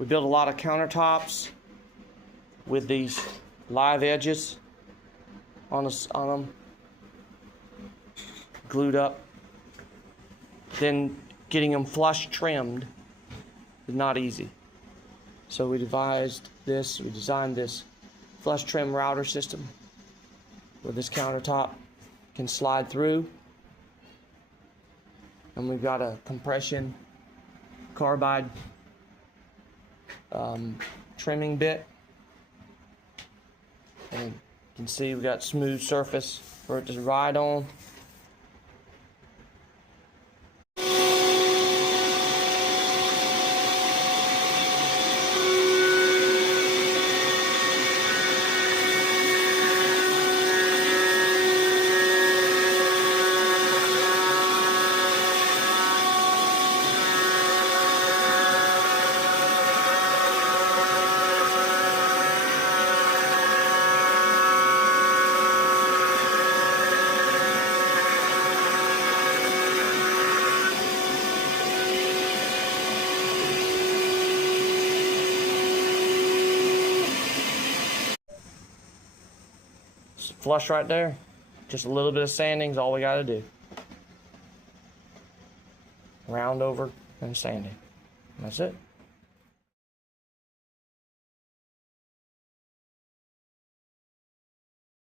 We build a lot of countertops with these live edges on them, glued up. Then getting them flush trimmed is not easy. So we designed this flush trim router system where this countertop can slide through. And we've got a compression carbide trimming bit. And you can see we've got smooth surface for it to ride on. Flush right there. Just a little bit of sanding is all we got to do. Round over and sanding. That's it.